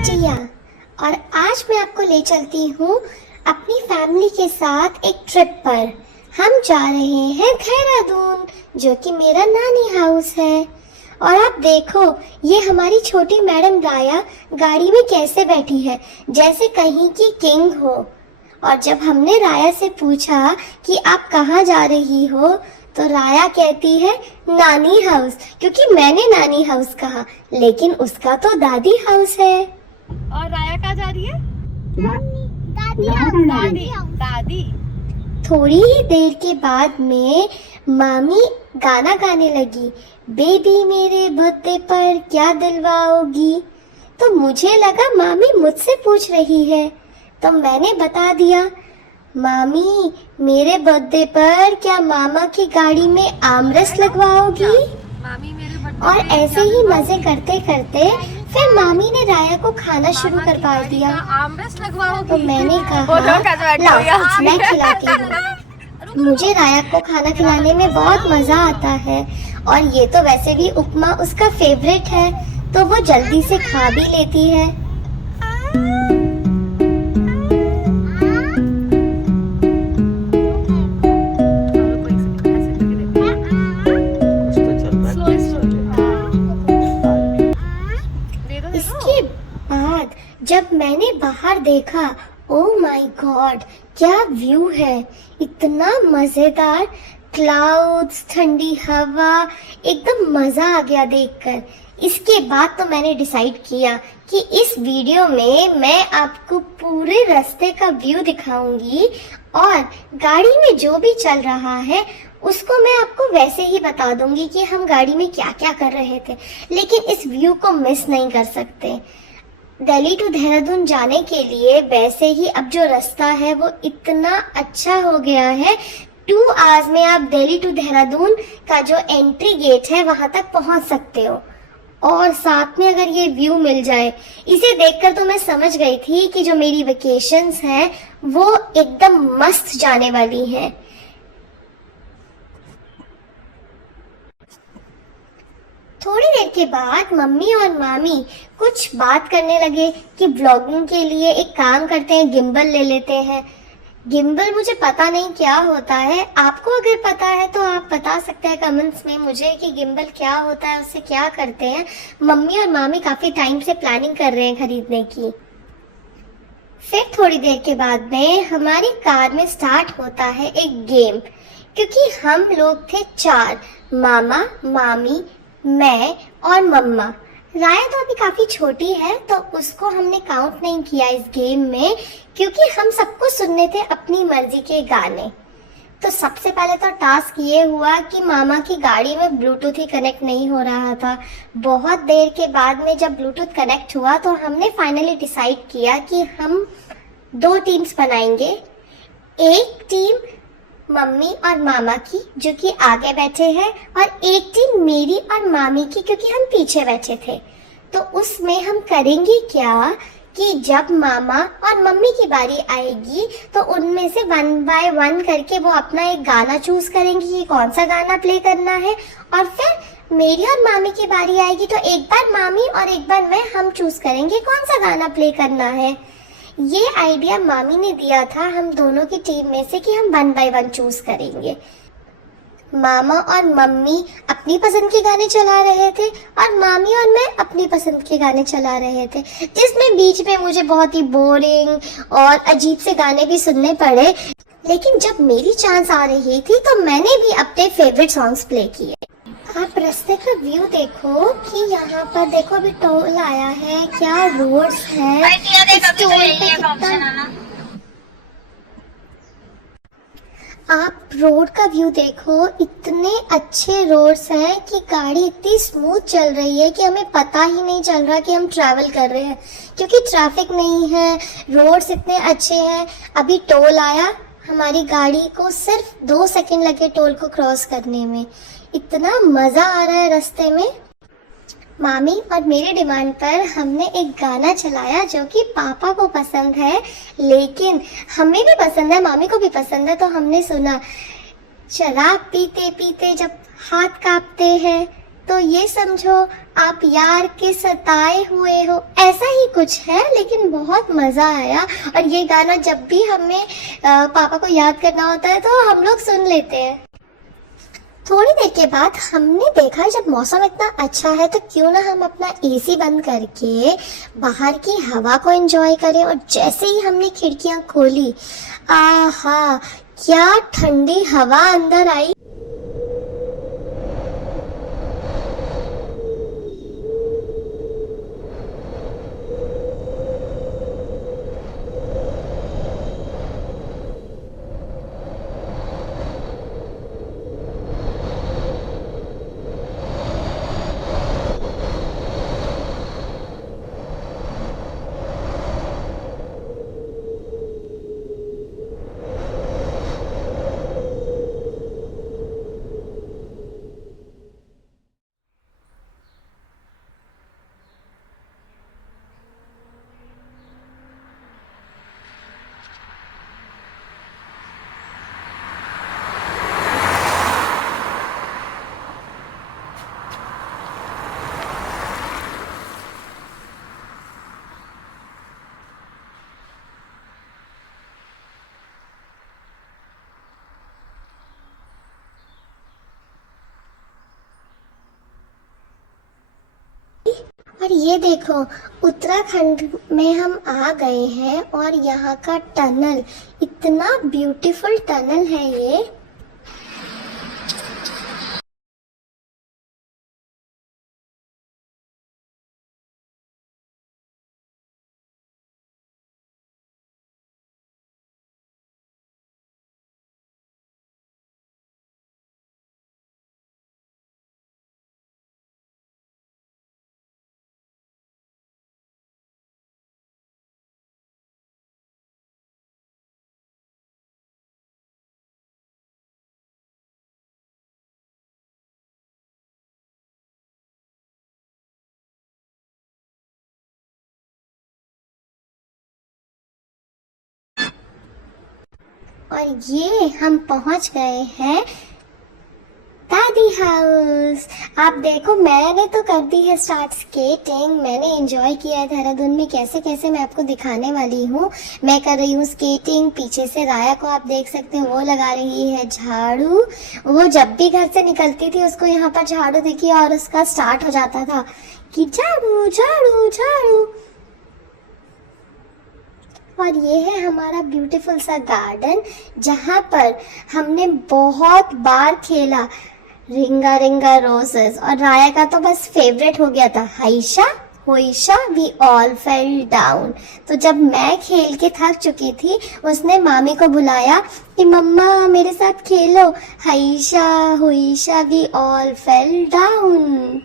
जिया और आज मैं आपको ले चलती हूँ अपनी फैमिली के साथ एक ट्रिप पर। हम जा रहे हैं देहरादून, जो कि मेरा नानी हाउस है। और आप देखो, ये हमारी छोटी मैडम राया गाड़ी में कैसे बैठी है, जैसे कहीं की किंग हो। और जब हमने राया से पूछा कि आप कहाँ जा रही हो, तो राया कहती है नानी हाउस, क्योंकि मैंने नानी हाउस कहा, लेकिन उसका तो दादी हाउस है। और राया कहाँ जा रही है? दादी। थोड़ी ही देर के बाद में मामी गाना गाने लगी, बेबी मेरे बर्थडे पर क्या दिलवाओगी। तो मुझे लगा मामी मुझसे पूछ रही है, तो मैंने बता दिया, मामी मेरे बर्थडे पर क्या मामा की गाड़ी में आमरस लगवाओगी। मामी मेरे बर्थडे और ऐसे ही मजे करते करते फिर मामी ने राया को खाना शुरू करवा दिया। आमरस लगवाओगी? तो मैंने कहा लाओ मैं खिलाती हूँ। मुझे राया को खाना खिलाने में बहुत मजा आता है, और ये तो वैसे भी उपमा उसका फेवरेट है, तो वो जल्दी से खा भी लेती है। इसके बाद जब मैंने बाहर देखा, ओह माय गॉड, क्या व्यू है, इतना मजेदार, क्लाउड्स, ठंडी हवा, एकदम मजा आ गया देखकर। इसके बाद तो मैंने डिसाइड किया कि इस वीडियो में मैं आपको पूरे रास्ते का व्यू दिखाऊंगी, और गाड़ी में जो भी चल रहा है उसको मैं आपको वैसे ही बता दूंगी कि हम गाड़ी में क्या क्या कर रहे थे, लेकिन इस व्यू को मिस नहीं कर सकते। दिल्ली टू देहरादून जाने के लिए वैसे ही अब जो रास्ता है वो इतना अच्छा हो गया है, 2 आवर्स में आप दिल्ली टू देहरादून का जो एंट्री गेट है वहां तक पहुंच सकते हो। और साथ में अगर ये व्यू मिल जाए, इसे देखकर तो मैं समझ गई थी कि जो मेरी वेकेशंस हैं वो एकदम मस्त जाने वाली हैं। थोड़ी देर के बाद मम्मी और मामी कुछ बात करने लगे कि ब्लॉगिंग के लिए एक काम करते हैं, गिम्बल ले लेते हैं। गिम्बल मुझे पता नहीं क्या होता है, आपको अगर पता है तो आप बता सकते हैं कमेंट्स में मुझे कि गिम्बल क्या होता है, उससे क्या करते हैं। मम्मी और मामी काफी टाइम से प्लानिंग कर रहे हैं खरीदने की। फिर थोड़ी देर के बाद में हमारी कार में स्टार्ट होता है एक गेम, क्योंकि हम लोग थे 4, मामा, मामी, मैं और मम्मा। राया तो अभी काफी छोटी है, तो उसको हमने काउंट नहीं किया इस गेम में, क्योंकि हम सबको सुनने थे अपनी मर्जी के गाने। तो सबसे पहले तो टास्क ये हुआ कि मामा की गाड़ी में ब्लूटूथ ही कनेक्ट नहीं हो रहा था। बहुत देर के बाद में जब ब्लूटूथ कनेक्ट हुआ तो हमने फाइनली डिसाइड किया कि हम 2 टीम्स बनाएंगे। एक टीम मम्मी और मामा की, जो कि आगे बैठे हैं, और एक टीम मेरी और मामी की, क्योंकि हम पीछे बैठे थे। तो उसमें हम करेंगे क्या कि जब मामा और मम्मी की बारी आएगी तो उनमें से 1 बाय 1 करके वो अपना एक गाना चूज करेंगे कि कौन सा गाना प्ले करना है, और फिर मेरी और मामी की बारी आएगी तो एक बार मामी और एक बार मैं, हम चूज करेंगे कौन सा गाना प्ले करना है। ये आइडिया मामी ने दिया था हम दोनों की टीम में से कि हम 1 बाय 1 चूज करेंगे। मामा और मम्मी अपनी पसंद के गाने चला रहे थे, और मामी और मैं अपनी पसंद के गाने चला रहे थे, जिसमें बीच में मुझे बहुत ही बोरिंग और अजीब से गाने भी सुनने पड़े। लेकिन जब मेरी चांस आ रही थी तो मैंने भी अपने फेवरेट सॉन्ग्स प्ले किए। आप रास्ते का व्यू देखो कि यहाँ पर देखो अभी टोल आया है, क्या रोड्स है, इस टोल पे कितना। आप रोड का व्यू देखो, इतने अच्छे रोड्स हैं कि गाड़ी इतनी स्मूथ चल रही है कि हमें पता ही नहीं चल रहा कि हम ट्रैवल कर रहे हैं, क्योंकि ट्रैफिक नहीं है, रोड्स इतने अच्छे हैं। अभी टोल आया, हमारी गाड़ी को सिर्फ 2 सेकंड लगे टोल को क्रॉस करने में। इतना मजा आ रहा है रास्ते में। मामी और मेरे डिमांड पर हमने एक गाना चलाया जो कि पापा को पसंद है, लेकिन हमें भी पसंद है, मामी को भी पसंद है। तो हमने सुना, शराब पीते पीते जब हाथ कांपते हैं तो ये समझो आप यार के सताए हुए हो, ऐसा ही कुछ है, लेकिन बहुत मजा आया। और ये गाना जब भी हमें पापा को याद करना होता है तो हम लोग सुन लेते हैं। थोड़ी देर के बाद हमने देखा जब मौसम इतना अच्छा है तो क्यों ना हम अपना एसी बंद करके बाहर की हवा को एंजॉय करें। और जैसे ही हमने खिड़कियां खोली, आहा, क्या ठंडी हवा अंदर आई। और ये देखो, उत्तराखंड में हम आ गए हैं और यहाँ का टनल, इतना ब्यूटीफुल टनल है ये। और ये हम पहुंच गए हैं दादी हाउस। आप देखो, मैंने तो कर दी है स्टार्ट स्केटिंग। मैंने एंजॉय किया है देहरादून में कैसे कैसे, मैं आपको दिखाने वाली हूँ। मैं कर रही हूँ स्केटिंग, पीछे से राया को आप देख सकते हैं, वो लगा रही है झाड़ू। वो जब भी घर से निकलती थी उसको यहाँ पर झाड़ू देखिए और उसका स्टार्ट हो जाता था कि झाड़ू झाड़ू झाड़ू। और ये है हमारा ब्यूटीफुल सा गार्डन जहाँ पर हमने बहुत बार खेला रिंगा रिंगा रोजेस। और राया का तो बस फेवरेट हो गया था हाइशा होइशा वी ऑल फेल डाउन। तो जब मैं खेल के थक चुकी थी उसने मामी को बुलाया कि मम्मा मेरे साथ खेलो, हाइशा होइशा वी ऑल फेल डाउन।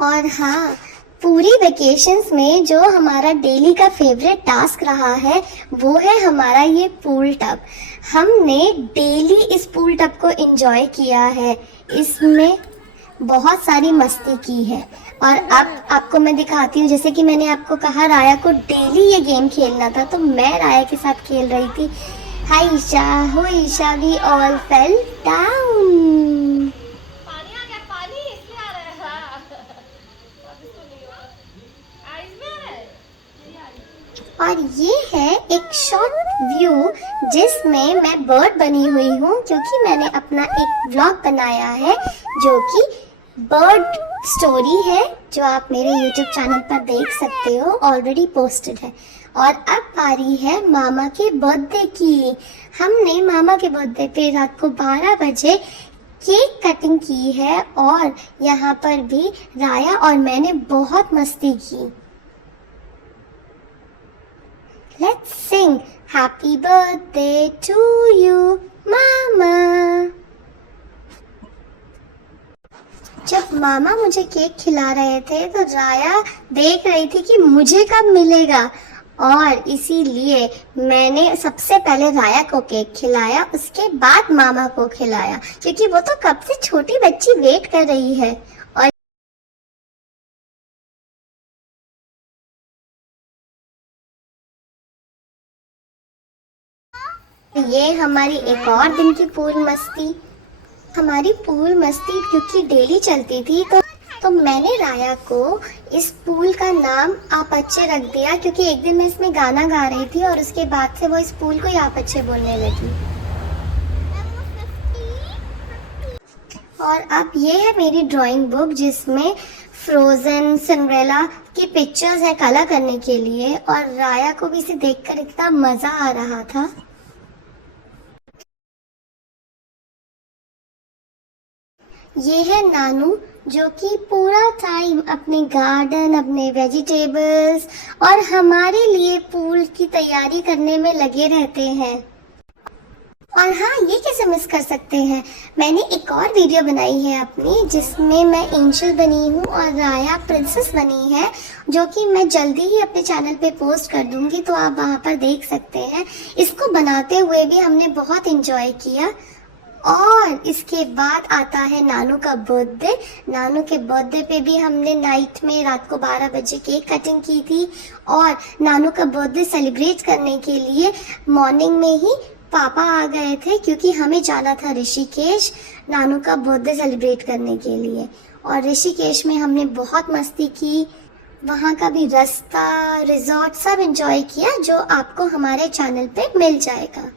और हाँ, पूरी वेकेशंस में जो हमारा डेली का फेवरेट टास्क रहा है वो है हमारा ये पूल टब। हमने डेली इस पूल टब को एंजॉय किया है, इसमें बहुत सारी मस्ती की है। और अब आपको मैं दिखाती हूँ, जैसे कि मैंने आपको कहा राया को डेली ये गेम खेलना था तो मैं राया के साथ खेल रही थी हाइशा होइशा वी ऑल फेल डाउन। पानी आ गया, पानी इसलिए आ रहा है। हाँ। अब इसको नहीं होगा। आइस में आ रहा है। नहीं आ रही। और ये है एक शॉर्ट व्यू जिसमें मैं बर्ड बनी हुई हूँ, क्योंकि मैंने अपना एक व्लॉग बनाया है जो कि बर्ड स्टोरी है, जो आप मेरे YouTube चैनल पर देख सकते हो, ऑलरेडी पोस्टेड है। और अब बारी है मामा के बर्थडे की। हमने मामा के बर्थडे पे रात को 12 बजे केक कटिंग की है और यहाँ पर भी राया और मैंने बहुत मस्ती की। Let's sing Happy birthday to you, Mama. जब मामा मुझे केक खिला रहे थे तो राया देख रही थी कि मुझे कब मिलेगा, और इसीलिए मैंने सबसे पहले राया को केक खिलाया, उसके बाद मामा को खिलाया, क्योंकि वो तो कब से छोटी बच्ची वेट कर रही है। और ये हमारी एक और दिन की पूरी मस्ती। हमारी पूल मस्ती क्योंकि डेली चलती थी तो मैंने राया को इस पूल का नाम आपच्चे रख दिया, क्योंकि एक दिन मैं इसमें गाना गा रही थी और उसके बाद से वो इस पूल को ही आपच्चे बोलने लगी। और अब ये है मेरी ड्राइंग बुक जिसमें फ्रोजन, सिंड्रेला की पिक्चर्स हैं कलर करने के लिए, और राया को भी इसे देखकर इतना मजा आ रहा था। ये है नानू जो कि पूरा टाइम अपने गार्डन, अपने वेजिटेबल्स और हमारे लिए पूल की तैयारी करने में लगे रहते हैं। और हाँ, ये कैसे मिस कर सकते हैं, मैंने एक और वीडियो बनाई है अपनी जिसमें मैं एंजल बनी हूँ और राया प्रिंसेस बनी है, जो कि मैं जल्दी ही अपने चैनल पे पोस्ट कर दूंगी, तो आप वहाँ पर देख सकते हैं। इसको बनाते हुए भी हमने बहुत एंजॉय किया। और इसके बाद आता है नानू का बर्थडे। नानू के बर्थडे पे भी हमने नाइट में रात को 12 बजे केक कटिंग की थी, और नानू का बर्थडे सेलिब्रेट करने के लिए मॉर्निंग में ही पापा आ गए थे, क्योंकि हमें जाना था ऋषिकेश नानू का बर्थडे सेलिब्रेट करने के लिए। और ऋषिकेश में हमने बहुत मस्ती की, वहाँ का भी रास्ता, रिजॉर्ट सब एंजॉय किया, जो आपको हमारे चैनल पे मिल जाएगा।